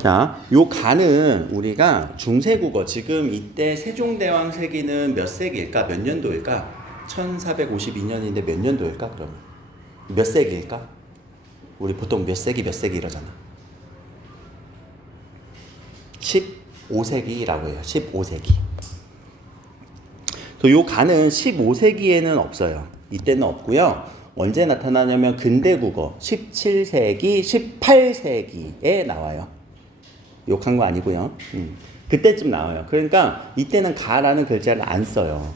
자, 요 가는 우리가 중세국어 지금 이때 세종대왕 세기는 몇 세기일까? 몇 년도일까? 1452년인데 몇 년도일까? 그러면 몇 세기일까? 우리 보통 몇 세기 이러잖아. 15세기라고 해요. 15세기. 요 가는 15세기에는 없어요. 이때는 없고요. 언제 나타나냐면 근대국어 17세기, 18세기에 나와요. 욕한 거 아니고요. 그때쯤 나와요. 그러니까 이때는 가라는 글자를 안 써요.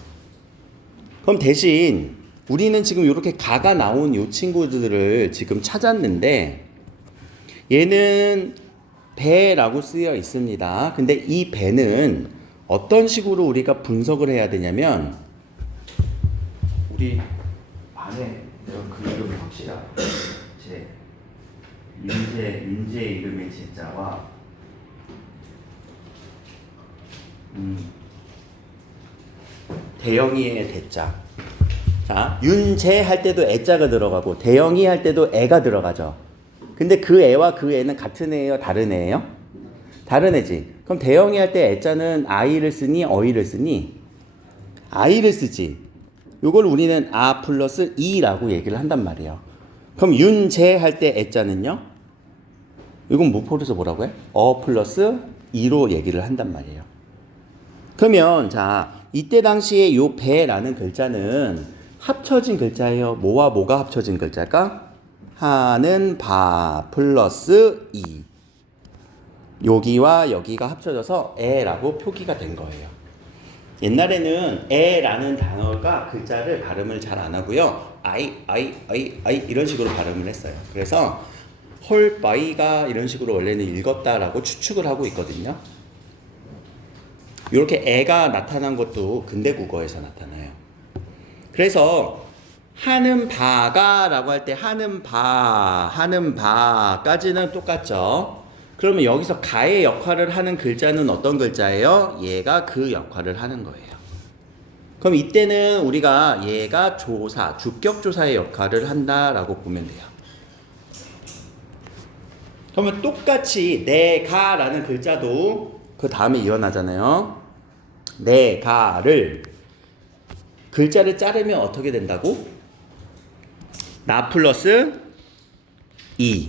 그럼 대신 우리는 지금 이렇게 가가 나온 요 친구들을 지금 찾았는데 얘는 배라고 쓰여 있습니다. 근데 이 배는 어떤 식으로 우리가 분석을 해야 되냐면 우리 안에 내가 그 이름이 확실하고 제 인재 이름의 제자와 대영이의 대자. 자, 윤재 할 때도 애자가 들어가고 대영이 할 때도 애가 들어가죠. 근데 그 애와 그 애는 같은 애예요, 다른 애예요? 다른 애지. 그럼 대영이 할 때 애자는 아이를 쓰니 어이를 쓰니? 아이를 쓰지. 요걸 우리는 아 플러스 이라고 얘기를 한단 말이에요. 그럼 윤재 할 때 애자는요? 이건 무포에서 뭐라고 해? 어 플러스 이로 얘기를 한단 말이에요. 그러면 자 이때 당시에 요 배라는 글자는 합쳐진 글자예요. 뭐와 뭐가 합쳐진 글자일까? 하는 바 플러스 이. 여기와 여기가 합쳐져서 애라고 표기가 된 거예요. 옛날에는 애라는 단어가 글자를 발음을 잘 안 하고요. 아이 이런 식으로 발음을 했어요. 그래서 헐바이가 이런 식으로 원래는 읽었다라고 추측을 하고 있거든요. 이렇게 애가 나타난 것도 근대 국어에서 나타나요. 그래서 하는 바가 라고 할 때 하는 바까지는 똑같죠. 그러면 여기서 가의 역할을 하는 글자는 어떤 글자예요? 얘가 그 역할을 하는 거예요. 그럼 이때는 우리가 얘가 조사, 주격조사의 역할을 한다라고 보면 돼요. 그러면 똑같이 내가라는 글자도 그 다음에 이어나잖아요. 내가를 글자를 자르면 어떻게 된다고? 나 플러스 이.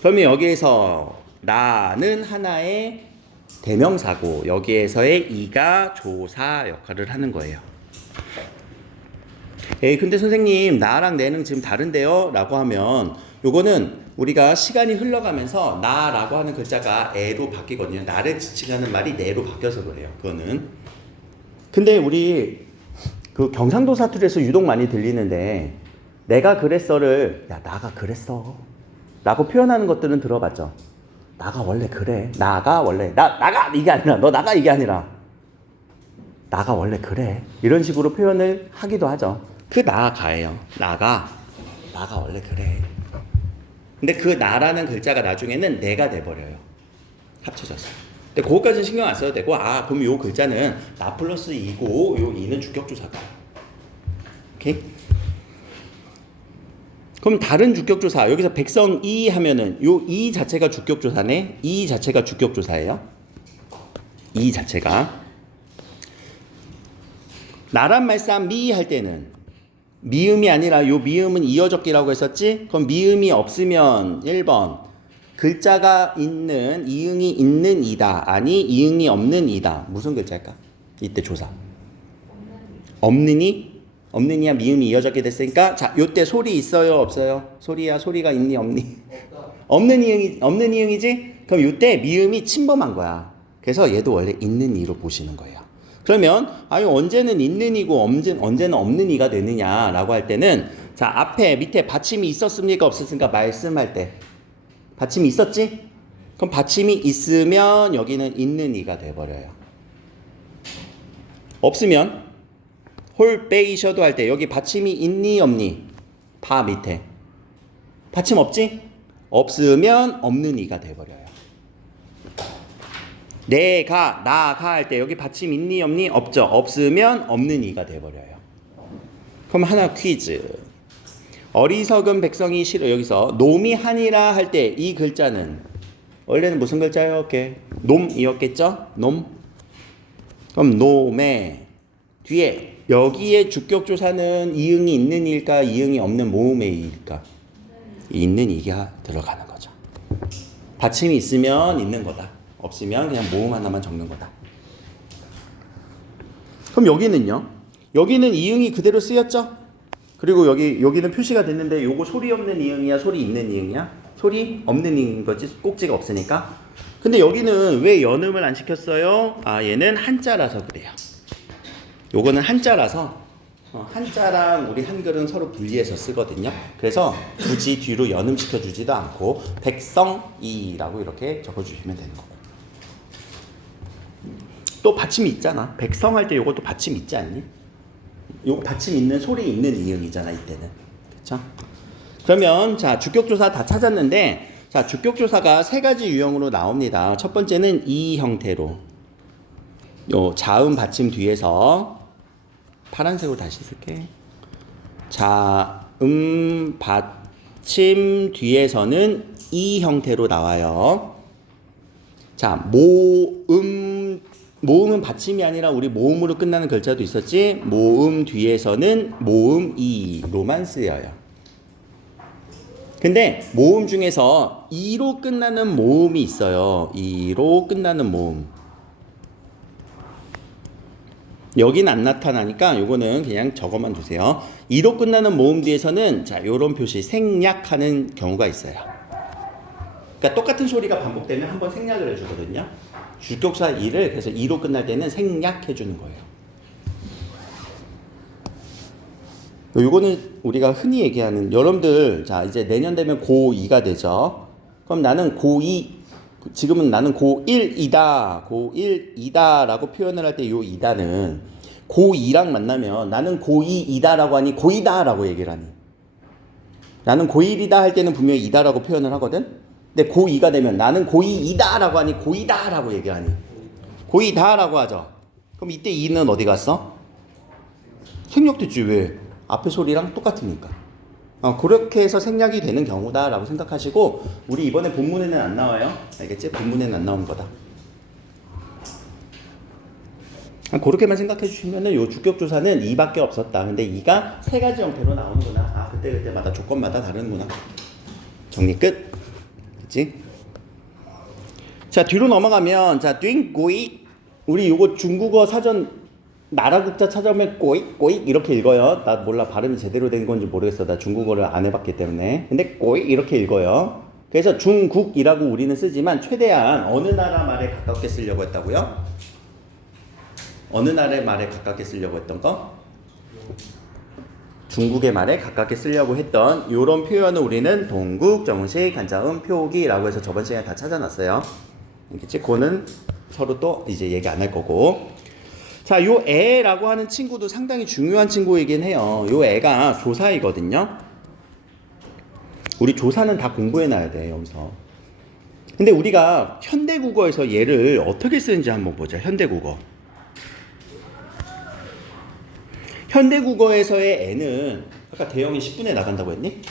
그러면 여기에서 나는 하나의 대명사고 여기에서의 이가 조사 역할을 하는 거예요. 에이 근데 선생님 나랑 내는 지금 다른데요? 라고 하면 요거는 우리가 시간이 흘러가면서 나라고 하는 글자가 애로 바뀌거든요. 나를 지칭하는 말이 내로 바뀌어서 그래요. 그거는. 근데 우리 그 경상도 사투리에서 유독 많이 들리는데 내가 그랬어를 야 나가 그랬어 라고 표현하는 것들은 들어봤죠. 나가 원래 그래. 나가 원래 나가 이게 아니라 너 나가 이게 아니라 나가 원래 그래. 이런 식으로 표현을 하기도 하죠. 그 나가예요. 나가 원래 그래. 근데 그 나라는 글자가 나중에는 내가 돼버려요. 합쳐져서. 근데 그거까지는 신경 안 써도 되고 아 그럼 요 글자는 나 플러스 이고 요 이는 주격조사다. 오케이? 그럼 다른 주격조사 여기서 백성 이 하면은 요 이 자체가 주격조사네. 이 자체가 주격조사예요. 이 자체가 나란 말싸 미 할 때는 미음이 아니라 요 미음은 이어적기라고 했었지? 그럼 미음이 없으면 1번 글자가 있는 이응이 있는 이다. 아니 이응이 없는 이다. 무슨 글자일까? 이때 조사. 없느니? 없느니야 미음이 이어졌게 됐으니까 자 요때 소리 있어요 없어요? 소리야 소리가 있니 없니? 없는 이응이지? 그럼 요때 미음이 침범한 거야. 그래서 얘도 원래 있는 이로 보시는 거예요. 그러면 아유 언제는 있는 이고 언제는 없는 이가 되느냐라고 할 때는 자 앞에 밑에 받침이 있었습니까 없었습니까? 말씀할 때 받침이 있었지? 그럼 받침이 있으면 여기는 있는 이가 돼버려요. 없으면 홀 빼이셔도 할 때 여기 받침이 있니 없니? 바 밑에 받침 없지? 없으면 없는 이가 돼버려요. 내가 나가 할 때 여기 받침 있니 없니? 없죠. 없으면 없는 이가 돼버려요. 그럼 하나 퀴즈. 어리석은 백성이 싫어 여기서 놈이 하니라 할 때 이 글자는 원래는 무슨 글자였게? 놈이었겠죠? 놈. 그럼 놈의 뒤에 여기에 주격조사는 이응이 있는 일까 이응이 없는 모음의 일까? 있는 이가 들어가는 거죠. 받침이 있으면 있는 거다. 없으면 그냥 모음 하나만 적는 거다. 그럼 여기는요? 여기는 이응이 그대로 쓰였죠? 그리고 여기는 표시가 됐는데 요거 소리 없는 이응이야? 소리 있는 이응이야? 소리 없는 이응인 거지. 꼭지가 없으니까. 근데 여기는 왜 연음을 안 시켰어요? 아, 얘는 한자라서 그래요. 요거는 한자라서 한자랑 우리 한글은 서로 분리해서 쓰거든요. 그래서 굳이 뒤로 연음 시켜주지도 않고 백성이라고 이렇게 적어주시면 되는 거고. 또 받침이 있잖아. 백성 할 때 요것도 받침 있지 않니? 요거 받침 있는 소리 있는 이응이잖아 이때는. 그렇죠? 그러면 자 주격조사 다 찾았는데 자 주격조사가 세 가지 유형으로 나옵니다. 첫 번째는 이 형태로 요 자음 받침 뒤에서 파란색으로 다시 쓸게. 자음 받침 뒤에서는 이 형태로 나와요. 자 모음은 받침이 아니라 우리 모음으로 끝나는 글자도 있었지. 모음 뒤에서는 모음 이로만 쓰여요. 근데 모음 중에서 이로 끝나는 모음이 있어요. 이로 끝나는 모음. 여기는 안 나타나니까 요거는 그냥 적어만 두세요. 이로 끝나는 모음 뒤에서는 자 요런 표시 생략하는 경우가 있어요. 그러니까 똑같은 소리가 반복되면 한번 생략을 해주거든요. 주격사 이를 그래서 이로 끝날 때는 생략해 주는 거예요. 요거는 우리가 흔히 얘기하는 여러분들 자 이제 내년 되면 고2가 되죠. 그럼 나는 고2 지금은 나는 고1이다 고1이다 라고 표현을 할 때 요 이다는 고2랑 만나면 나는 고2이다 라고 하니 고2다 라고 얘기를 하니 나는 고1이다 할 때는 분명히 이다 라고 표현을 하거든. 근데 고2가 되면 나는 고2이다 라고 하니 고2다 라고 얘기하니 고2다 라고 하죠. 그럼 이때 이는 어디 갔어? 생략됐지. 왜? 앞에 소리랑 똑같으니까. 그렇게 해서 생략이 되는 경우다 라고 생각하시고 우리 이번에 본문에는 안 나와요. 알겠지? 본문에는 안 나오는 거다. 그렇게만 생각해 주시면은 요 주격조사는 이밖에 없었다. 근데 이가 세 가지 형태로 나오는구나. 그때마다 조건마다 다르구나. 정리 끝. 그치? 자, 뒤로 넘어가면, 자, 띵꼬익. 우리 요거 중국어 사전 나라 국자 찾아오면 꼬익 이렇게 읽어요. 나 몰라. 발음이 제대로 된 건지 모르겠어. 나 중국어를 안 해봤기 때문에. 근데 꼬익 이렇게 읽어요. 그래서 중국이라고 우리는 쓰지만 최대한 어느 나라 말에 가깝게 쓰려고 했다고요? 어느 나라의 말에 가깝게 쓰려고 했던 거? 중국의 말에 가깝게 쓰려고 했던 이런 표현을 우리는 동국, 정식, 간자음, 표기라고 해서 저번 시간에 다 찾아놨어요. 알겠지? 그거는 서로 또 이제 얘기 안 할 거고. 자, 요 애라고 하는 친구도 상당히 중요한 친구이긴 해요. 요 애가 조사이거든요. 우리 조사는 다 공부해놔야 돼, 여기서. 근데 우리가 현대국어에서 얘를 어떻게 쓰는지 한번 보자. 현대국어. 현대국어에서의 애는 아까 대형이 10분에 나간다고 했니?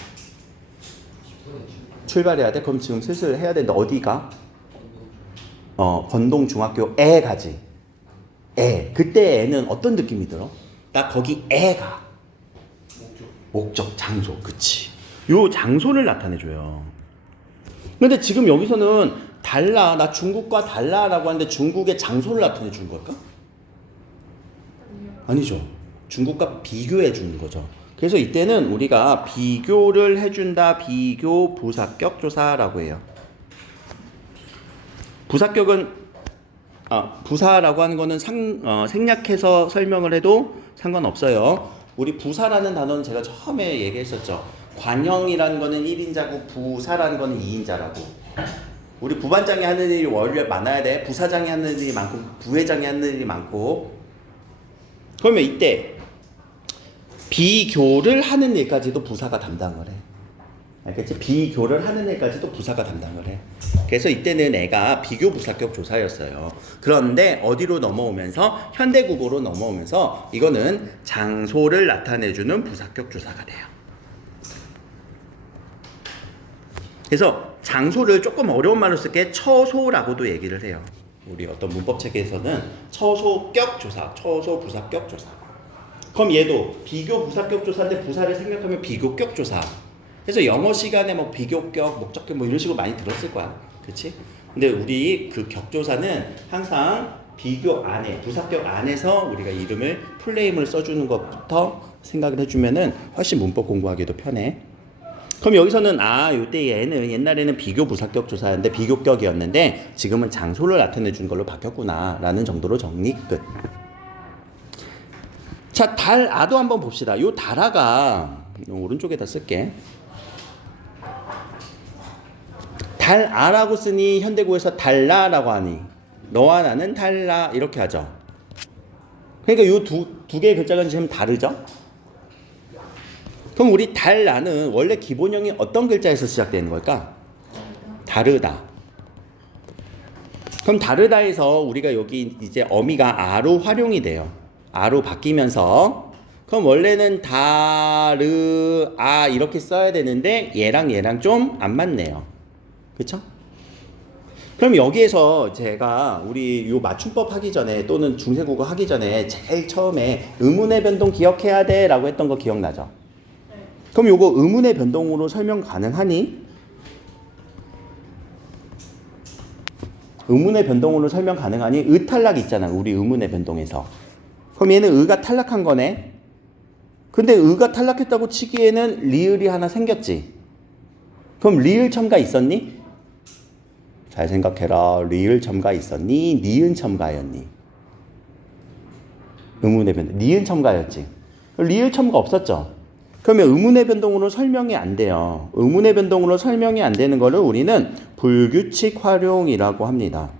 출발해야 돼? 그럼 지금 슬슬 해야 되는데 어디가? 건동중학교 애 가지. 애. 그때 애는 어떤 느낌이 들어? 나 거기 애가. 목적, 장소. 그치. 요 장소를 나타내줘요. 근데 지금 여기서는 달라. 나 중국과 달라라고 하는데 중국의 장소를 나타내 준 걸까? 아니죠. 중국과 비교해 주는 거죠. 그래서 이때는 우리가 비교를 해준다. 비교 부사격 조사라고 해요. 부사격은 부사라고 하는 거는 생략해서 설명을 해도 상관없어요. 우리 부사라는 단어는 제가 처음에 얘기했었죠. 관형이라는 거는 1인자고 부사라는 거는 2인자라고. 우리 부반장이 하는 일이 원래 많아야 돼. 부사장이 하는 일이 많고 부회장이 하는 일이 많고. 그러면 이때 비교를 하는 일까지도 부사가 담당을 해. 알겠지? 비교를 하는 일까지도 부사가 담당을 해. 그래서 이때는 애가 비교 부사격 조사였어요. 그런데 어디로 넘어오면서 현대국어로 넘어오면서 이거는 장소를 나타내주는 부사격 조사가 돼요. 그래서 장소를 조금 어려운 말로 쓸게 처소라고도 얘기를 해요. 우리 어떤 문법 체계에서는 처소격 조사, 처소 부사격 조사. 그럼 얘도 비교 부사격 조사인데 부사를 생략하면 비교격 조사. 그래서 영어 시간에 뭐 비교격, 목적격 뭐 이런 식으로 많이 들었을 거야. 그렇지? 근데 우리 그 격조사는 항상 비교 안에, 부사격 안에서 우리가 이름을 풀네임을 써주는 것부터 생각을 해주면은 훨씬 문법 공부하기도 편해. 그럼 여기서는 요때 얘는 옛날에는 비교 부사격 조사였는데 비교격이었는데 지금은 장소를 나타내 준 걸로 바뀌었구나 라는 정도로 정리 끝. 자, 달아도 한번 봅시다. 요 달아가 오른쪽에다 쓸게. 달아라고 쓰니 현대고에서 달라라고 하니 너와 나는 달라 이렇게 하죠. 그러니까 요 두 개의 글자가 지금 다르죠. 그럼 우리 달라는 원래 기본형이 어떤 글자에서 시작되는 걸까? 다르다. 그럼 다르다에서 우리가 여기 이제 어미가 아로 활용이 돼요. 아로 바뀌면서 그럼 원래는 다르아 이렇게 써야 되는데 얘랑 좀 안 맞네요. 그쵸? 그럼 여기에서 제가 우리 요 맞춤법 하기 전에 또는 중세국어 하기 전에 제일 처음에 의문의 변동 기억해야 돼 라고 했던 거 기억나죠? 그럼 요거 의문의 변동으로 설명 가능하니? 의문의 변동으로 설명 가능하니? 탈락 있잖아. 우리 의문의 변동에서. 그럼 얘는 의가 탈락한 거네. 근데 의가 탈락했다고 치기에는 리을이 하나 생겼지. 그럼 리을 첨가 있었니? 잘 생각해라. 리을 첨가 있었니? 니은 첨가였니? 의문의 변동. 니은 첨가였지. 리을 첨가 없었죠. 그러면 의문의 변동으로 설명이 안 돼요. 의문의 변동으로 설명이 안 되는 거를 우리는 불규칙 활용이라고 합니다.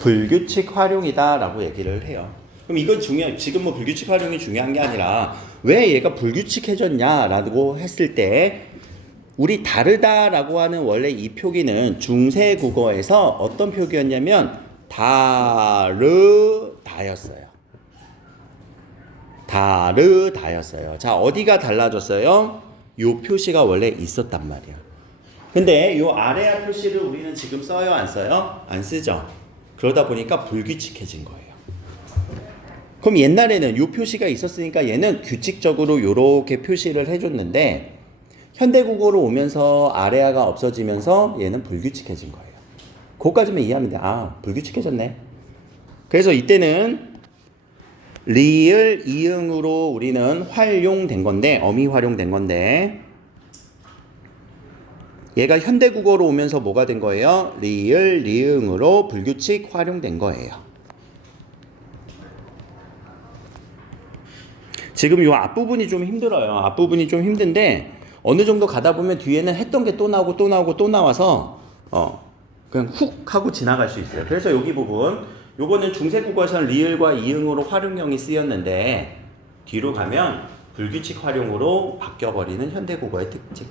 불규칙 활용이다라고 얘기를 해요. 그럼 이건 지금 뭐 불규칙 활용이 중요한 게 아니라 왜 얘가 불규칙해졌냐라고 했을 때 우리 다르다라고 하는 원래 이 표기는 중세 국어에서 어떤 표기였냐면 다르다였어요. 다르다였어요. 자, 어디가 달라졌어요? 요 표시가 원래 있었단 말이야. 근데 요 아래아 표시를 우리는 지금 써요, 안 써요? 안 쓰죠. 그러다 보니까 불규칙해진 거예요. 그럼 옛날에는 요 표시가 있었으니까 얘는 규칙적으로 요렇게 표시를 해줬는데 현대국어로 오면서 아래아가 없어지면서 얘는 불규칙해진 거예요. 그거까지만 이해하면 돼. 불규칙해졌네. 그래서 이때는 리을 이응으로 우리는 활용된 건데, 어미 활용된 건데, 얘가 현대국어로 오면서 뭐가 된 거예요? 리을 리응으로 불규칙 활용된 거예요. 지금 요 앞부분이 좀 힘들어요. 앞부분이 좀 힘든데 어느 정도 가다 보면 뒤에는 했던 게 또 나오고 또 나오고 또 나와서 그냥 훅 하고 지나갈 수 있어요. 그래서 여기 부분 요거는 중세국어에서는 리을과 이응으로 활용형이 쓰였는데 뒤로 가면 불규칙 활용으로 바뀌어버리는 현대국어의 특징.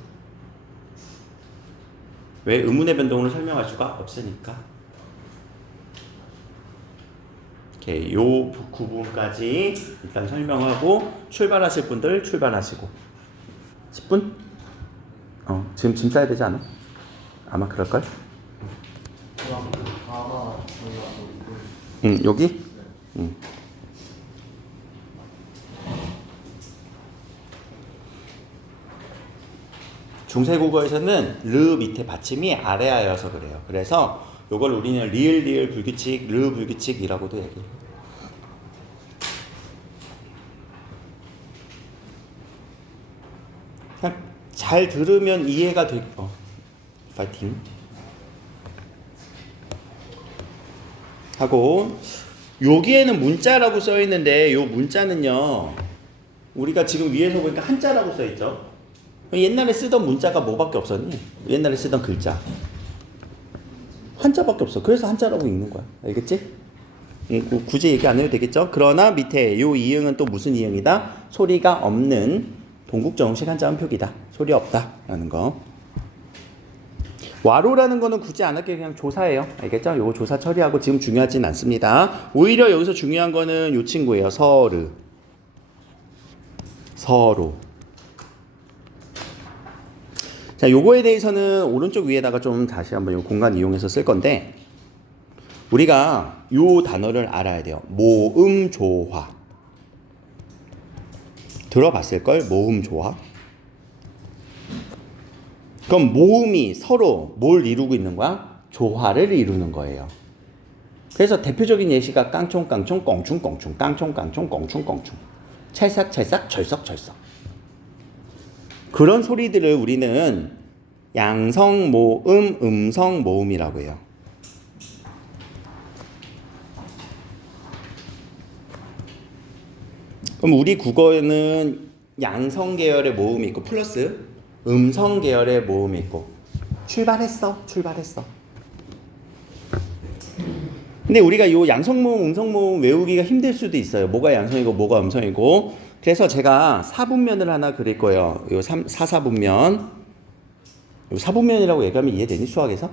왜? 의문의 변동을 설명할 수가 없으니까. 오케이, 요 구분까지 일단 설명하고 출발하실 분들 출발하시고 10분? 지금 짐 싸야 되지 않아? 아마 그럴걸? 여기? 중세국어에서는 르 밑에 받침이 아래아여서 그래요. 그래서 요걸 우리는 리을 불규칙, 르 불규칙이라고도 얘기해요. 그냥 잘 들으면 이해가 될 파이팅 하고 여기에는 문자라고 써 있는데 요 문자는요 우리가 지금 위에서 보니까 한자라고 써 있죠. 옛날에 쓰던 문자가 뭐밖에 없었니? 옛날에 쓰던 글자 한자밖에 없어. 그래서 한자라고 읽는 거야. 알겠지? 굳이 얘기 안 해도 되겠죠? 그러나 밑에 요 이응은 또 무슨 이응이다? 소리가 없는 동국정식 한자음 표기다. 소리 없다 라는 거. 와로라는 거는 굳이 안 할게. 그냥 조사예요. 알겠죠? 요거 조사 처리하고 지금 중요하진 않습니다. 오히려 여기서 중요한 거는 요 친구예요. 서로. 자, 요거에 대해서는 오른쪽 위에다가 좀 다시 한번 요 공간 이용해서 쓸 건데 우리가 요 단어를 알아야 돼요. 모음조화. 들어봤을걸? 모음조화. 그럼 모음이 서로 뭘 이루고 있는 거야? 조화를 이루는 거예요. 그래서 대표적인 예시가 깡총깡총 꽁충꽁충 깡총깡총 꽁충꽁충 찰싹찰싹 철썩철썩 그런 소리들을 우리는 양성모음, 음성모음이라고 해요. 그럼 우리 국어에는 양성 계열의 모음이 있고 플러스 음성 계열의 모음이 있고 출발했어. 근데 우리가 요 양성모음, 음성모음 외우기가 힘들 수도 있어요. 뭐가 양성이고 뭐가 음성이고. 그래서 제가 사분면을 하나 그릴 거예요. 요 4사분면. 요 사분면이라고 얘기하면 이해되니 수학에서?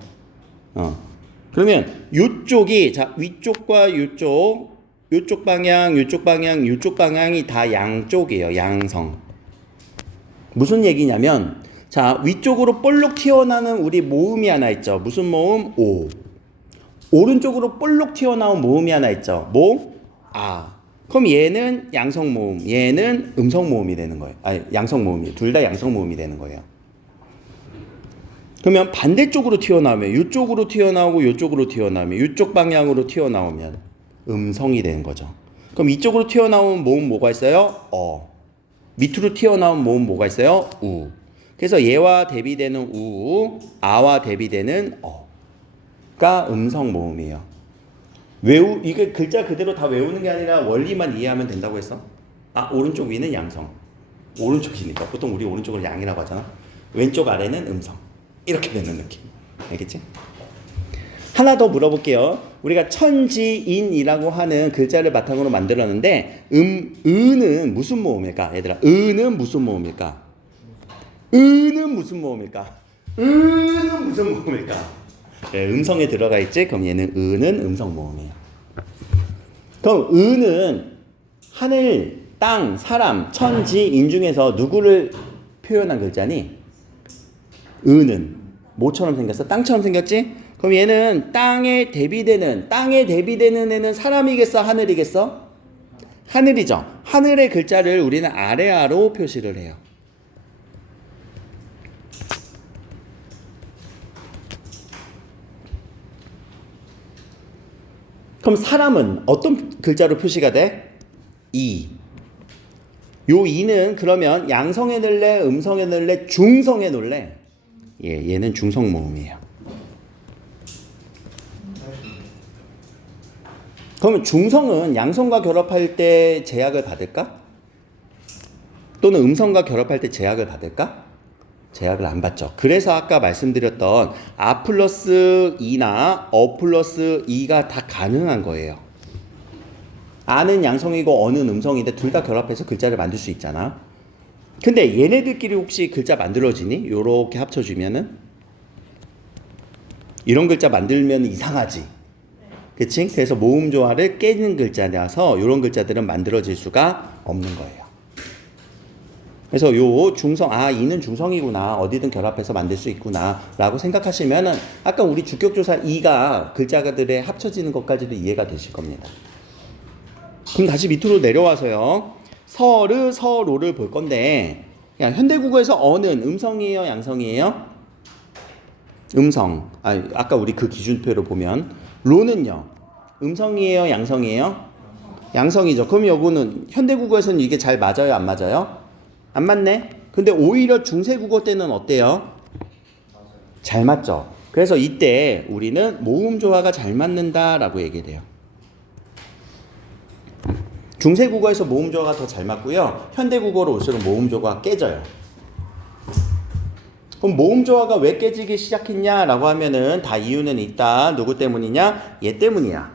그러면 요쪽이 자 위쪽과 요쪽 방향, 요쪽 방향, 요쪽 방향이 다 양쪽이에요. 양성. 무슨 얘기냐면 자 위쪽으로 볼록 튀어나오는 우리 모음이 하나 있죠. 무슨 모음? 오. 오른쪽으로 볼록 튀어나온 모음이 하나 있죠. 뭐? 아. 그럼 얘는 양성 모음, 얘는 음성 모음이 되는 거예요. 아니, 양성 모음이 둘 다 양성 모음이 되는 거예요. 그러면 반대쪽으로 튀어나오면 이쪽으로 튀어나오고 이쪽으로 이쪽 이쪽 방향으로 튀어나오면 음성이 되는 거죠. 그럼 이쪽으로 튀어나온 모음 뭐가 있어요? 어. 밑으로 튀어나온 모음 뭐가 있어요? 우. 그래서 얘와 대비되는 우, 아와 대비되는 어가 음성 모음이에요. 이게 글자 그대로 다 외우는 게 아니라 원리만 이해하면 된다고 했어? 아, 오른쪽 위는 양성. 오른쪽이니까 보통 우리 오른쪽을 양이라고 하잖아. 왼쪽 아래는 음성. 이렇게 되는 느낌. 알겠지? 하나 더 물어볼게요. 우리가 천지인이라고 하는 글자를 바탕으로 만들었는데 은은 무슨 모음일까? 얘들아, 은은 무슨 모음일까? 은은 무슨 모음일까? 은은 무슨 모음일까? 네, 음성에 들어가 있지? 그럼 얘는 은은 음성 모음이에요. 그럼 은은 하늘, 땅, 사람, 천지, 인 중에서 누구를 표현한 글자니? 은은 뭐처럼 생겼어? 땅처럼 생겼지? 그럼 얘는 땅에 대비되는 애는 사람이겠어? 하늘이겠어? 하늘이죠. 하늘의 글자를 우리는 아래아로 표시를 해요. 그럼 사람은 어떤 글자로 표시가 돼? 이. 요 이는 그러면 양성에 넣을래? 음성에 넣을래? 중성에 넣을래? 예, 얘는 중성 모음이에요. 그러면 중성은 양성과 결합할 때 제약을 받을까? 또는 음성과 결합할 때 제약을 받을까? 제약을 안 받죠. 그래서 아까 말씀드렸던 아 플러스 이나 어 플러스 이가 다 가능한 거예요. 아는 양성이고 어는 음성인데 둘 다 결합해서 글자를 만들 수 있잖아. 근데 얘네들끼리 혹시 글자 만들어지니? 요렇게 합쳐주면은? 이런 글자 만들면 이상하지. 그치? 그래서 모음 조화를 깨는 글자라서 이런 글자들은 만들어질 수가 없는 거예요. 그래서 요 중성, 아, 이는 중성이구나. 어디든 결합해서 만들 수 있구나. 라고 생각하시면은 아까 우리 주격조사 이가 글자들에 합쳐지는 것까지도 이해가 되실 겁니다. 그럼 다시 밑으로 내려와서요. 서르, 서로를 볼 건데, 그냥 현대국어에서 어는 음성이에요? 양성이에요? 음성. 아까 우리 그 기준표로 보면, 로는요? 음성이에요? 양성이에요? 양성이죠. 그럼 요거는 현대국어에서는 이게 잘 맞아요? 안 맞아요? 안 맞네? 근데 오히려 중세국어 때는 어때요? 잘 맞죠? 그래서 이때 우리는 모음 조화가 잘 맞는다라고 얘기해요. 중세국어에서 모음 조화가 더 잘 맞고요. 현대국어로 올수록 모음 조화가 깨져요. 그럼 모음 조화가 왜 깨지기 시작했냐라고 하면은 다 이유는 있다. 누구 때문이냐? 얘 때문이야.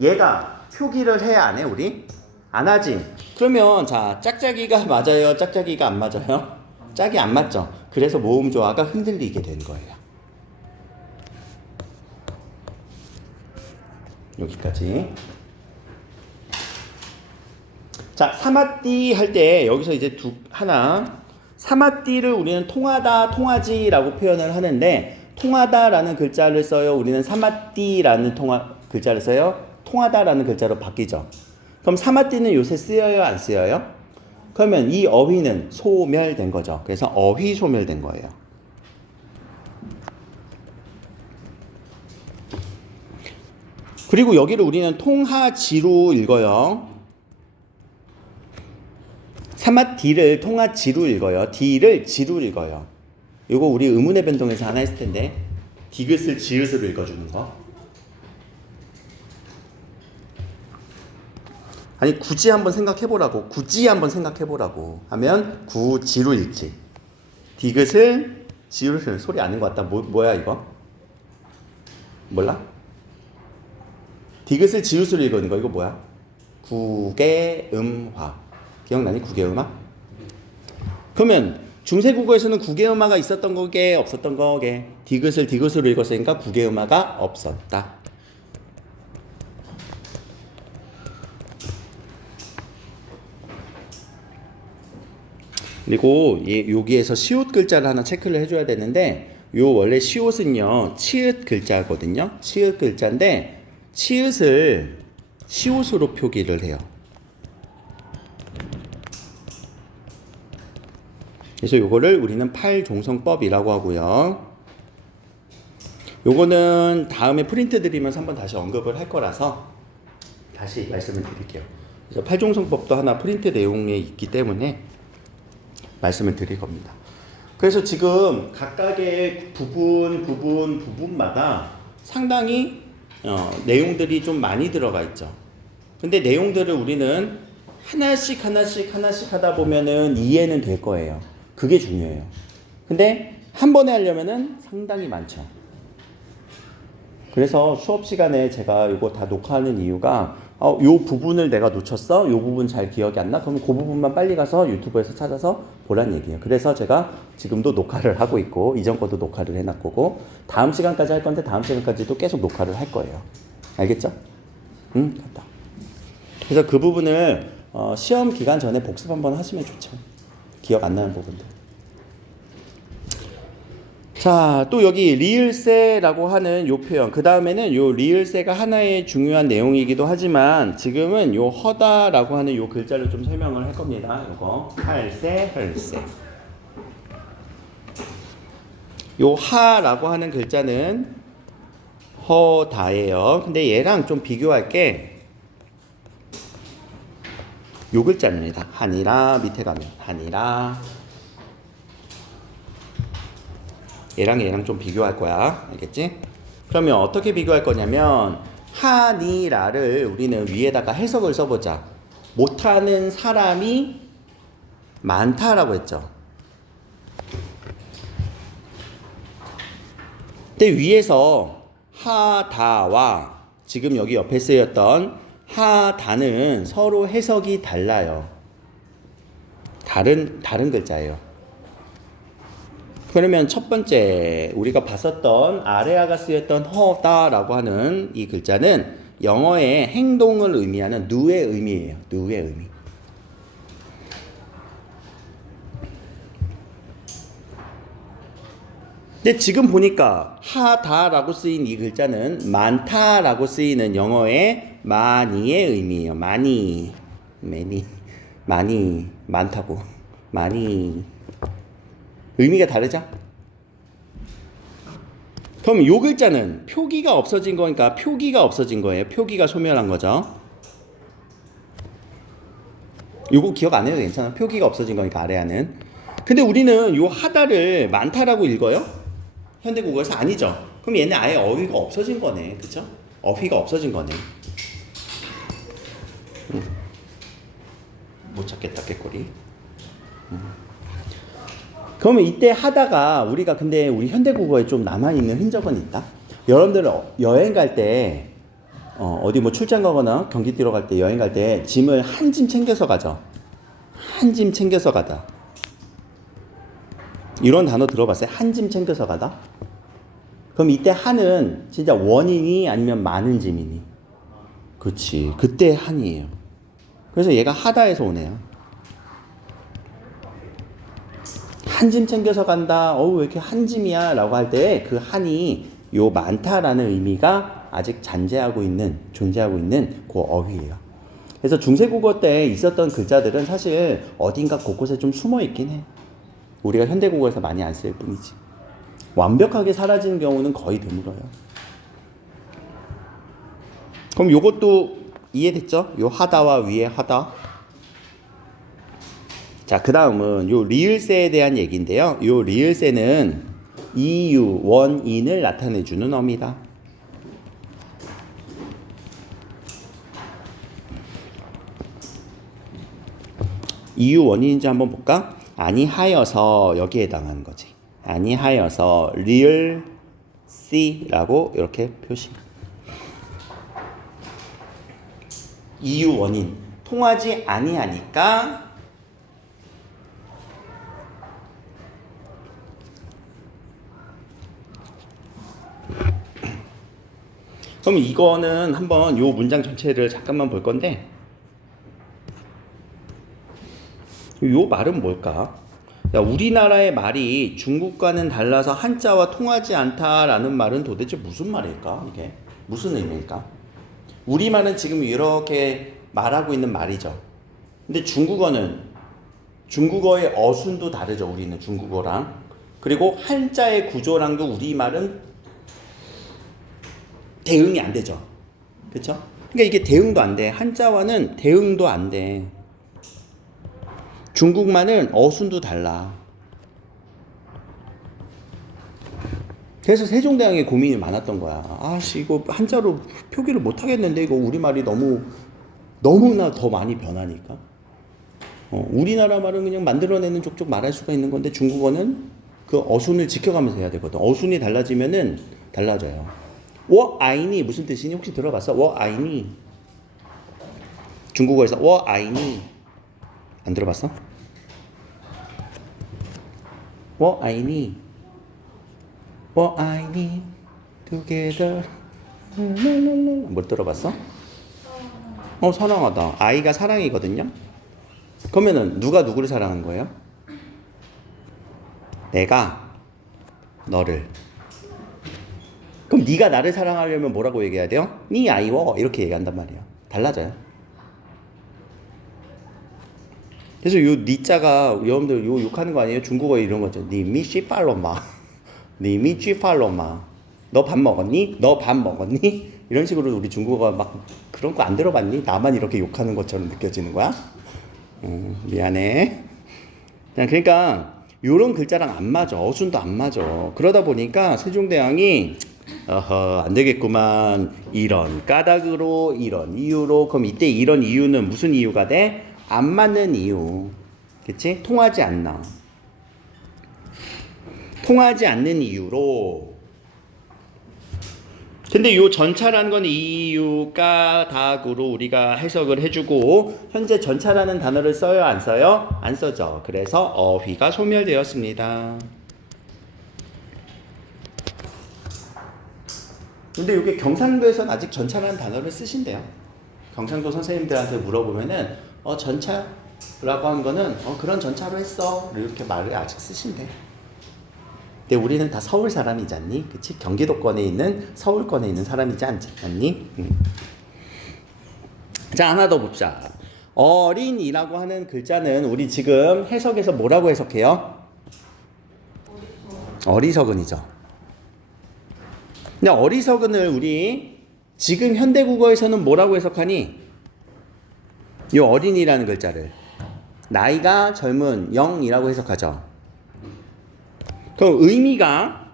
얘가 표기를 해 안 해 우리? 안 하지. 그러면 자 짝짝이가 맞아요? 짝짝이가 안 맞아요? 짝이 안 맞죠. 그래서 모음 조화가 흔들리게 된 거예요. 여기까지. 자 사마띠 할 때 여기서 이제 하나 사마띠를 우리는 통하다, 통하지라고 표현을 하는데 통하다라는 글자를 써요. 우리는 사마띠라는 글자를 써요. 통하다라는 글자로 바뀌죠. 그럼 사마띠는 요새 쓰여요, 안 쓰여요? 그러면 이 어휘는 소멸된 거죠. 그래서 어휘 소멸된 거예요. 그리고 여기를 우리는 통하지로 읽어요. 사마디를 통하지로 읽어요. 디를 지로 읽어요. 이거 우리 의문의 변동에서 하나 했을 텐데 디귿을 지읒으로 읽어주는 거. 아니 굳이 한번 생각해보라고. 굳이 한번 생각해보라고 하면 구지로 읽지. 디귿을 지읒을 소리 아는 것 같다. 뭐야 이거? 몰라? 디귿을 지읒으로 읽는 거 이거 뭐야? 구개음화. 기억나니? 구개음화? 그러면 중세국어에서는 구개음화가 있었던 거게 없었던 거게? 디귿을 디귿으로 읽었으니까 구개음화가 없었다. 그리고 여기에서 시옷 글자를 하나 체크를 해줘야 되는데 요 원래 시옷은요 치읓 글자거든요. 치읓 글자인데 치읓을 시옷으로 표기를 해요. 그래서 요거를 우리는 팔종성법이라고 하고요. 요거는 다음에 프린트 드리면서 한번 다시 언급을 할 거라서 다시 말씀을 드릴게요. 그래서 팔종성법도 하나 프린트 내용에 있기 때문에 말씀을 드릴 겁니다. 그래서 지금 각각의 부분마다 상당히 내용들이 좀 많이 들어가 있죠. 근데 내용들을 우리는 하나씩 하다 보면은 이해는 될 거예요. 그게 중요해요. 근데 한 번에 하려면은 상당히 많죠. 그래서 수업 시간에 제가 이거 다 녹화하는 이유가 요 부분을 내가 놓쳤어? 요 부분 잘 기억이 안 나? 그러면 그 부분만 빨리 가서 유튜브에서 찾아서 보란 얘기예요. 그래서 제가 지금도 녹화를 하고 있고 이전 것도 녹화를 해놨 거고 다음 시간까지 할 건데 다음 시간까지도 계속 녹화를 할 거예요. 알겠죠? 응? 갔다. 그래서 그 부분을 시험 기간 전에 복습 한번 하시면 좋죠. 기억 안 나는 부분들. 자, 또 여기 리을세라고 하는 요 표현. 그 다음에는 요 리을세가 하나의 중요한 내용이기도 하지만 지금은 요 허다라고 하는 요 글자를 좀 설명을 할 겁니다. 요거 할세, 헐세. 요 하라고 하는 글자는 허다예요. 근데 얘랑 좀 비교할게. 요 글자입니다. 하니라 밑에 가면 하니라. 얘랑 좀 비교할 거야. 알겠지? 그러면 어떻게 비교할 거냐면 하니라를 우리는 위에다가 해석을 써보자. 못하는 사람이 많다라고 했죠. 근데 위에서 하다와 지금 여기 옆에 쓰였던 하다는 서로 해석이 달라요. 다른 글자예요. 그러면 첫 번째 우리가 봤었던 아래아가 쓰였던 허다라고 하는 이 글자는 영어의 행동을 의미하는 do의 의미예요. do의 의미. 근데 지금 보니까 하다라고 쓰인 이 글자는 많다라고 쓰이는 영어의 many의 의미예요. many, 많다고, 많이. 의미가 다르죠? 그럼 요 글자는 표기가 없어진 거니까 표기가 없어진 거예요. 표기가 소멸한 거죠. 요거 기억 안 해도 괜찮아. 표기가 없어진 거니까 아래하는. 근데 우리는 요 하다를 많다라고 읽어요? 현대국어에서 아니죠. 그럼 얘는 아예 어휘가 없어진 거네. 그쵸? 어휘가 없어진 거네. 못 찾겠다 깨꼬리. 그러면 이때 하다가 우리가 근데 우리 현대국어에 좀 남아있는 흔적은 있다? 여러분들 여행 갈 때 어디 뭐 출장 가거나 경기 뛰러 갈 때 여행 갈 때 짐을 한 짐 챙겨서 가죠. 한 짐 챙겨서 가다. 이런 단어 들어봤어요? 한 짐 챙겨서 가다? 그럼 이때 한은 진짜 원이니 아니면 많은 짐이니? 그렇지. 그때 한이에요. 그래서 얘가 하다에서 오네요. 한 짐 챙겨서 간다. 왜 이렇게 한 짐이야? 라고 할 때 그 한이 요 많다라는 의미가 아직 존재하고 있는 그 어휘예요. 그래서 중세국어 때 있었던 글자들은 사실 어딘가 곳곳에 좀 숨어 있긴 해. 우리가 현대국어에서 많이 안 쓸 뿐이지. 완벽하게 사라지는 경우는 거의 드물어요. 그럼 요것도 이해됐죠? 요 하다와 위에 하다. 자, 그 다음은 요 리을세에 대한 얘기인데요. 요 리을세는 이유, 원인을 나타내주는 어입니다. 이유, 원인인지 한번 볼까? 아니하여서 여기에 해당하는 거지. 아니하여서 리을 C라고 이렇게 표시. 이유, 원인. 통하지 아니하니까 그럼 이거는 한번 요 문장 전체를 잠깐만 볼 건데 요 말은 뭘까? 야, 우리나라의 말이 중국과는 달라서 한자와 통하지 않다라는 말은 도대체 무슨 말일까? 이게 무슨 의미일까? 우리말은 지금 이렇게 말하고 있는 말이죠. 근데 중국어의 어순도 다르죠. 우리는 중국어랑. 그리고 한자의 구조랑도 우리말은 대응이 안 되죠. 그렇죠? 그러니까 이게 대응도 안 돼. 한자와는 대응도 안 돼. 중국말은 어순도 달라. 그래서 세종대왕의 고민이 많았던 거야. 아씨 이거 한자로 표기를 못 하겠는데 이거 우리말이 너무나 더 많이 변하니까. 우리나라 말은 그냥 만들어내는 족족 말할 수가 있는 건데 중국어는 그 어순을 지켜가면서 해야 되거든. 어순이 달라지면은 달라져요. 워아이니 무슨 뜻이니 혹시 들어봤어? 워아이니 중국어에서 워아이니 안 들어봤어? 워아이니 together 못 들어봤어? 사랑하다. 아이가 사랑이거든요. 그러면은 누가 누구를 사랑한 거예요? 내가 너를. 그럼 네가 나를 사랑하려면 뭐라고 얘기해야 돼요? 니 아이워 이렇게 얘기한단 말이에요. 달라져요. 그래서 요 니자가 여러분들 요 욕하는 거 아니에요? 중국어에 이런 거죠. 니미 씨팔로마, 니미 쥐팔로마. 너 밥 먹었니? 너 밥 먹었니? 이런 식으로 우리 중국어가 막 그런 거 안 들어봤니? 나만 이렇게 욕하는 것처럼 느껴지는 거야? 미안해. 그러니까 요런 글자랑 안 맞아. 어순도 안 맞아. 그러다 보니까 세종대왕이 안 되겠구만. 이런 까닭으로 이런 이유로. 그럼 이때 이런 이유는 무슨 이유가 돼? 안 맞는 이유. 그치? 통하지 않나. 통하지 않는 이유로. 근데 요 전차라는 건 이유, 까닭으로 우리가 해석을 해주고 현재 전차라는 단어를 써요? 안 써요? 안 써죠. 그래서 어휘가 소멸되었습니다. 근데 이게 경상도에서는 아직 전차라는 단어를 쓰신대요. 경상도 선생님들한테 물어보면은 전차라고 한 거는 그런 전차로 했어 이렇게 말을 아직 쓰신대. 근데 우리는 다 서울 사람이지 않니? 그치? 경기도권에 있는 서울권에 있는 사람이지 않니? 자, 하나 더 봅시다. 어린이라고 하는 글자는 우리 지금 해석에서 뭐라고 해석해요? 어리석은이죠. 근데 어리석은을 우리 지금 현대국어에서는 뭐라고 해석하니? 이 어린이라는 글자를 나이가 젊은 영이라고 해석하죠. 그럼 의미가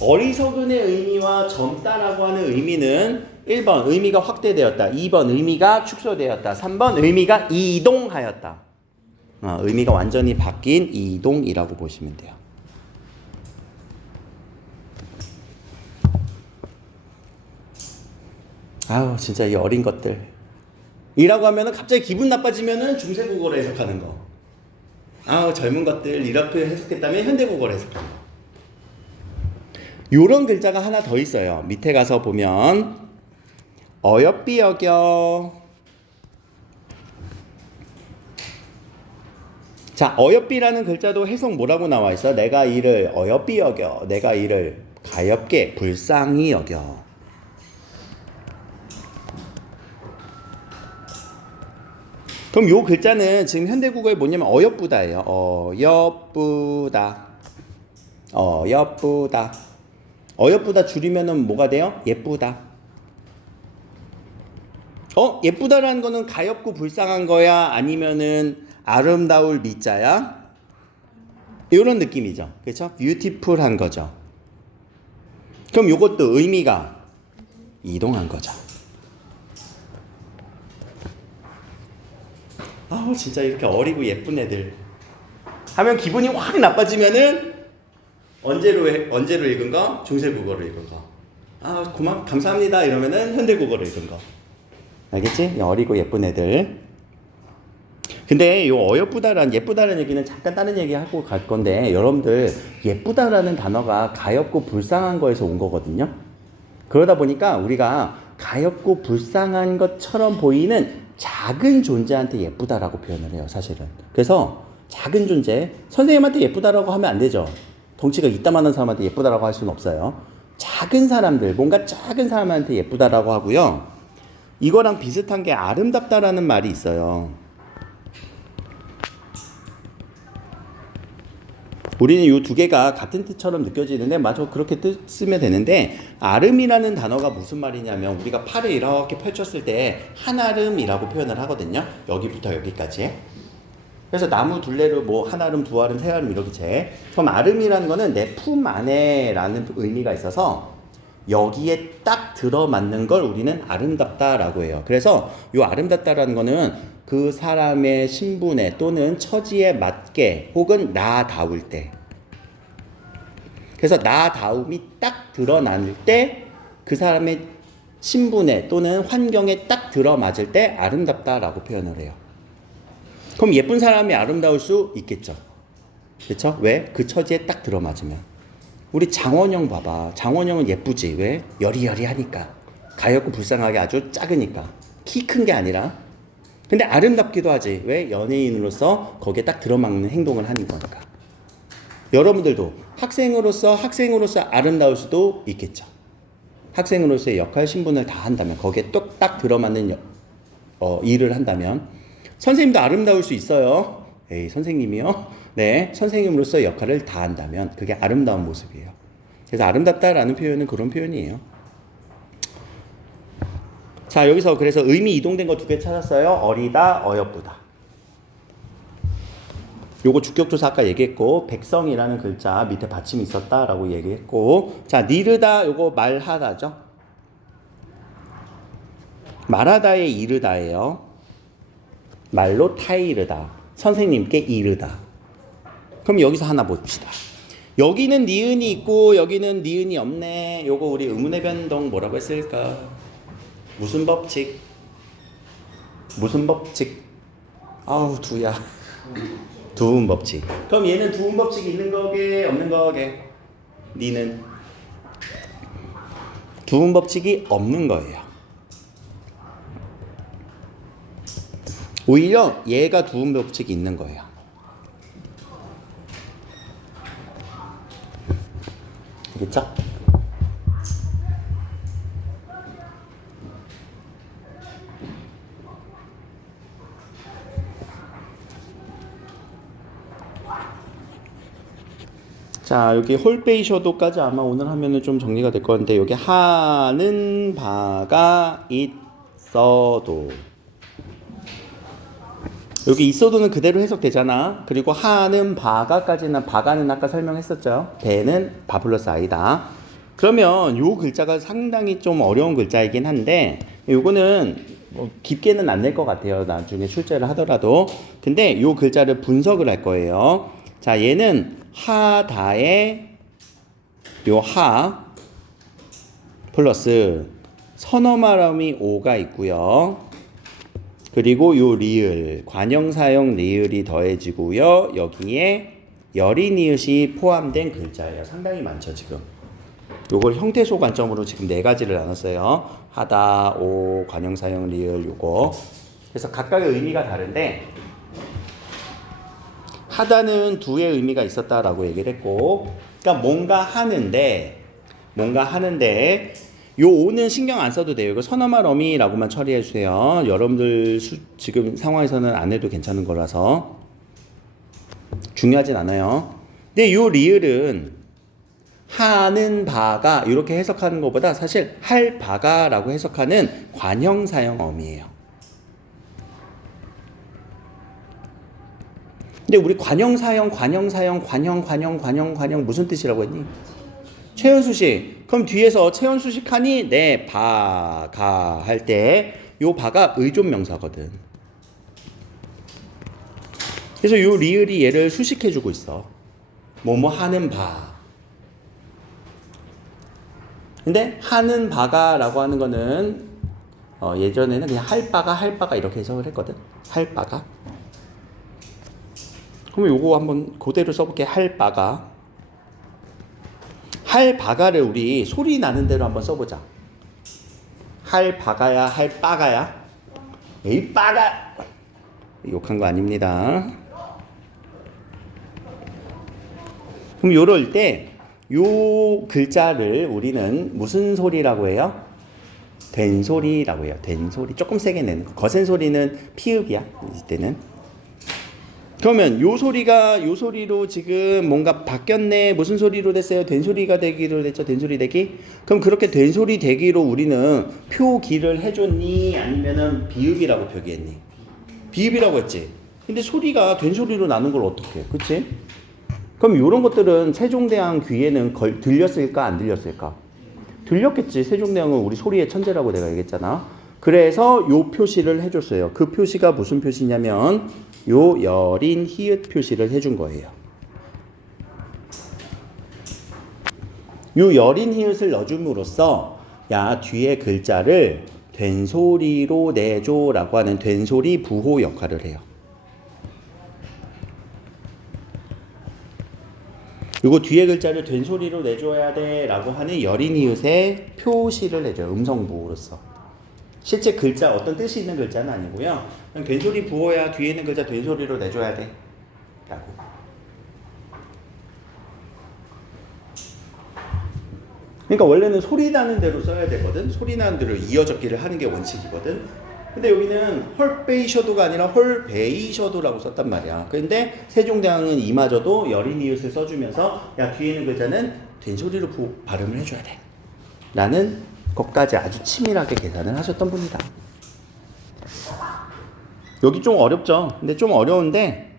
어리석은의 의미와 젊다라고 하는 의미는 1번 의미가 확대되었다, 2번 의미가 축소되었다, 3번 의미가 이동하였다. 의미가 완전히 바뀐 이동이라고 보시면 돼요. 아우 진짜 이 어린 것들 이라고 하면은 갑자기 기분 나빠지면은 중세국어로 해석하는 거. 아우 젊은 것들 이렇게 해석했다면 현대국어로 해석하는 거. 요런 글자가 하나 더 있어요. 밑에 가서 보면 어여삐 여겨. 자, 어여삐라는 글자도 해석 뭐라고 나와 있어? 내가 이를 어여삐 여겨. 내가 이를 가엾게 불쌍히 여겨. 그럼 요 글자는 지금 현대국어에 뭐냐면 어여쁘다예요. 어여쁘다. 어여쁘다. 어여쁘다 줄이면은 뭐가 돼요? 예쁘다. 예쁘다라는 거는 가엾고 불쌍한 거야? 아니면은 아름다울 미자야? 이런 느낌이죠. 그렇죠? 뷰티풀한 거죠. 그럼 요것도 의미가 이동한 거죠. 아우 진짜 이렇게 어리고 예쁜 애들 하면 기분이 확 나빠지면은 언제로 읽은 거? 중세국어로 읽은 거. 감사합니다 이러면은 현대국어로 읽은 거. 알겠지? 어리고 예쁜 애들. 근데 요 어여쁘다라는 예쁘다라는 얘기는 잠깐 다른 얘기 하고 갈 건데 여러분들 예쁘다라는 단어가 가엾고 불쌍한 거에서 온 거거든요. 그러다 보니까 우리가 가엾고 불쌍한 것처럼 보이는 작은 존재한테 예쁘다라고 표현을 해요, 사실은. 그래서 작은 존재, 선생님한테 예쁘다라고 하면 안 되죠. 덩치가 이따만한 사람한테 예쁘다라고 할 수는 없어요. 작은 사람들, 뭔가 작은 사람한테 예쁘다라고 하고요. 이거랑 비슷한 게 아름답다라는 말이 있어요. 우리는 이 두 개가 같은 뜻처럼 느껴지는데 맞아 그렇게 쓰면 되는데 아름이라는 단어가 무슨 말이냐면 우리가 팔을 이렇게 펼쳤을 때 한아름이라고 표현을 하거든요. 여기부터 여기까지. 그래서 나무 둘레로 뭐 한아름, 두아름, 세아름 이렇게 재. 그럼 아름이라는 거는 내 품 안에라는 의미가 있어서 여기에 딱 들어맞는 걸 우리는 아름답다라고 해요. 그래서 이 아름답다라는 거는 그 사람의 신분에 또는 처지에 맞게 혹은 나다울 때, 그래서 나다움이 딱 드러날 때 그 사람의 신분에 또는 환경에 딱 들어맞을 때 아름답다라고 표현을 해요. 그럼 예쁜 사람이 아름다울 수 있겠죠. 그렇죠? 왜? 그 처지에 딱 들어맞으면. 우리 장원영 봐봐. 장원영은 예쁘지. 왜? 여리여리하니까. 가엾고 불쌍하게 아주 작으니까. 키 큰 게 아니라. 근데 아름답기도 하지. 왜? 연예인으로서 거기에 딱 들어맞는 행동을 하는 거니까. 여러분들도 학생으로서 아름다울 수도 있겠죠. 학생으로서의 역할, 신분을 다 한다면 거기에 딱 들어맞는 일을 한다면 선생님도 아름다울 수 있어요. 에이 선생님이요? 네, 선생님으로서 역할을 다 한다면 그게 아름다운 모습이에요. 그래서 아름답다라는 표현은 그런 표현이에요. 자, 여기서 그래서 의미 이동된 거 두 개 찾았어요. 어리다, 어여쁘다. 요거 주격조사 아까 얘기했고, 백성이라는 글자 밑에 받침이 있었다라고 얘기했고, 자, 니르다 요거 말하다죠. 말하다에 이르다예요. 말로 타이르다. 선생님께 이르다. 그럼 여기서 하나 봅시다. 여기는 니은이 있고 여기는 니은이 없네. 요거 우리 의문의 변동 뭐라고 했을까? 무슨 법칙? 무슨 법칙? 아우 두야. 두음 법칙. 그럼 얘는 두음 법칙이 있는 거게 없는 거게? 니는 두음 법칙이 없는 거예요. 오히려 얘가 두음 법칙이 있는 거예요. 알겠죠? 자, 여기 홀베이셔도까지 아마 오늘 하면은 좀 정리가 될 것 같은데, 여기 하는 바가 있어도, 여기 있어도는 그대로 해석되잖아. 그리고 하는 바가까지는, 바가는 아까 설명했었죠. 배는 바 플러스 아이다. 그러면 요 글자가 상당히 좀 어려운 글자이긴 한데, 요거는 뭐 깊게는 안 낼 것 같아요. 나중에 출제를 하더라도. 근데 요 글자를 분석을 할 거예요. 자, 얘는 하다에 요 하 플러스 선어말음이 오가 있고요. 그리고 요 리을, 관형사형 리을이 더해지고요. 여기에 열이 니읒이 포함된 글자예요. 상당히 많죠, 지금. 요걸 형태소 관점으로 지금 네 가지를 나눴어요. 하다, 오, 관형사형 리을 요거. 그래서 각각의 의미가 다른데 하다는 두의 의미가 있었다라고 얘기를 했고, 그러니까 뭔가 하는데 요 오는 신경 안 써도 돼요. 이거 선어말 어미라고만 처리해 주세요. 여러분들 지금 상황에서는 안 해도 괜찮은 거라서 중요하진 않아요. 근데 요 리을은 하는 바가 이렇게 해석하는 것보다 사실 할 바가라고 해석하는 관형사형 어미예요. 근데 우리 관형 무슨 뜻이라고 했니? 최연수식. 그럼 뒤에서 최연수식 하니 네, 바가 할 때 요 바가 의존명사거든. 그래서 요 리을이 얘를 수식해주고 있어. 뭐뭐 하는 바. 근데 하는 바가라고 하는 거는 예전에는 그냥 할 바가 이렇게 해석을 했거든. 할 바가. 그럼 요거 한번 그대로 써볼게. 할 바가. 할 바가를 우리 소리 나는 대로 한번 써보자. 할 바가야, 할 바가야? 에이 바가! 욕한 거 아닙니다. 그럼 요럴 때 요 글자를 우리는 무슨 소리라고 해요? 된소리라고 해요. 된소리. 조금 세게 내는 거. 거센 소리는 피읍이야. 이때는. 그러면 요 소리로 지금 뭔가 바뀌었네. 무슨 소리로 됐어요? 된소리가 되기로 됐죠. 된소리 되기. 그럼 그렇게 된소리 되기로 우리는 표기를 해줬니? 아니면은 비읍이라고 표기했니? 비읍이라고 했지. 근데 소리가 된소리로 나는 걸 어떻게 해? 그치? 그럼 요런 것들은 세종대왕 귀에는 들렸을까? 안 들렸을까? 들렸겠지. 세종대왕은 우리 소리의 천재라고 내가 얘기했잖아. 그래서 요 표시를 해줬어요. 그 표시가 무슨 표시냐면 요 여린 히읗 표시를 해준 거예요. 요 여린 히읗을 넣어줌으로써 야 뒤에 글자를 된소리로 내줘라고 하는 된소리 부호 역할을 해요. 요거 뒤에 글자를 된소리로 내줘야 돼 라고 하는 여린 히읗의 표시를 해줘요. 음성부호로서. 실제 글자 어떤 뜻이 있는 글자는 아니고요. 그냥 된소리 부호야 뒤에 있는 글자 된소리로 내줘야 돼 라고. 그러니까 원래는 소리 나는 대로 써야 되거든. 소리 나는 대로 이어 적기를 하는 게 원칙이거든. 근데 여기는 헐베이셔도가 아니라 헐베이셔도라고 썼단 말이야. 근데 세종대왕은 이마저도 여린 이웃을 써주면서 야 뒤에 있는 글자는 된소리로 발음을 해줘야 돼 라는 것까지 아주 치밀하게 계산을 하셨던 분이다. 여기 좀 어렵죠. 근데 좀 어려운데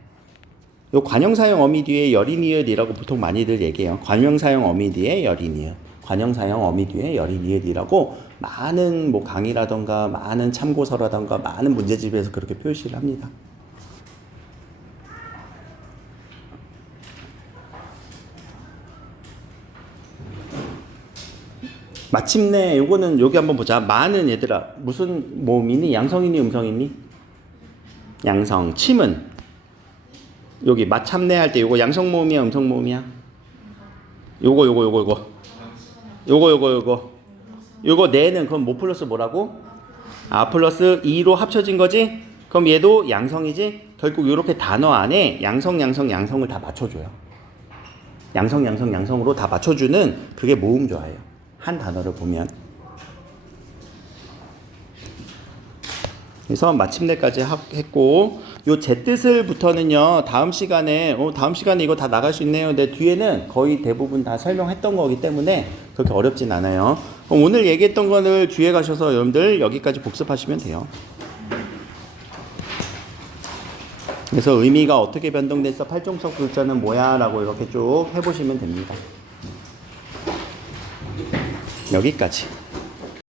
요 관형사형 어미 뒤에 여린 이웃이라고 보통 많이들 얘기해요. 관형사형 어미 뒤에 여린 이웃. 관형사형 어미 뒤에 여린 이웃이라고 많은 뭐 강의라던가 많은 참고서라던가 많은 문제집에서 그렇게 표시를 합니다. 마침내 요거는 여기 한번 보자. 많은 얘들아 무슨 모음이니? 양성이니 음성이니? 양성. 침은 여기 마참내 할 때 요거 양성 모음이야 음성 모음이야? 요거 내는 그럼 뭐 플러스 뭐라고? 아 플러스 2로 합쳐진 거지? 그럼 얘도 양성이지? 결국 요렇게 단어 안에 양성을 다 맞춰줘요. 양성으로 다 맞춰주는 그게 모음조화예요. 한 단어를 보면. 그래서 마침내까지 했고 요 제 뜻을부터는요 다음 시간에 이거 다 나갈 수 있네요. 근데 뒤에는 거의 대부분 다 설명했던 거기 때문에 그렇게 어렵진 않아요. 오늘 얘기했던 거를 뒤에 가셔서 여러분들 여기까지 복습하시면 돼요. 그래서 의미가 어떻게 변동됐어? 팔종석 글자는 뭐야? 라고 이렇게 쭉 해보시면 됩니다. 여기까지.